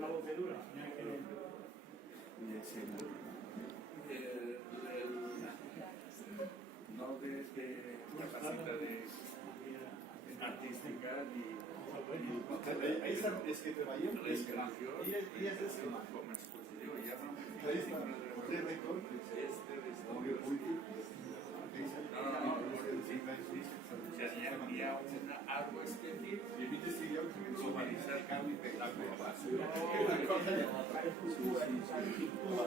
la voz de dura. No de capacidades artísticas ni es que treballem res religiós, ella és de Semana. com a exposició, ja no De record, audio polític, hi ha algo estètic i a mi de ser llocs que humanitzat canvi espectacle. Una cosa de la cultura, pintura,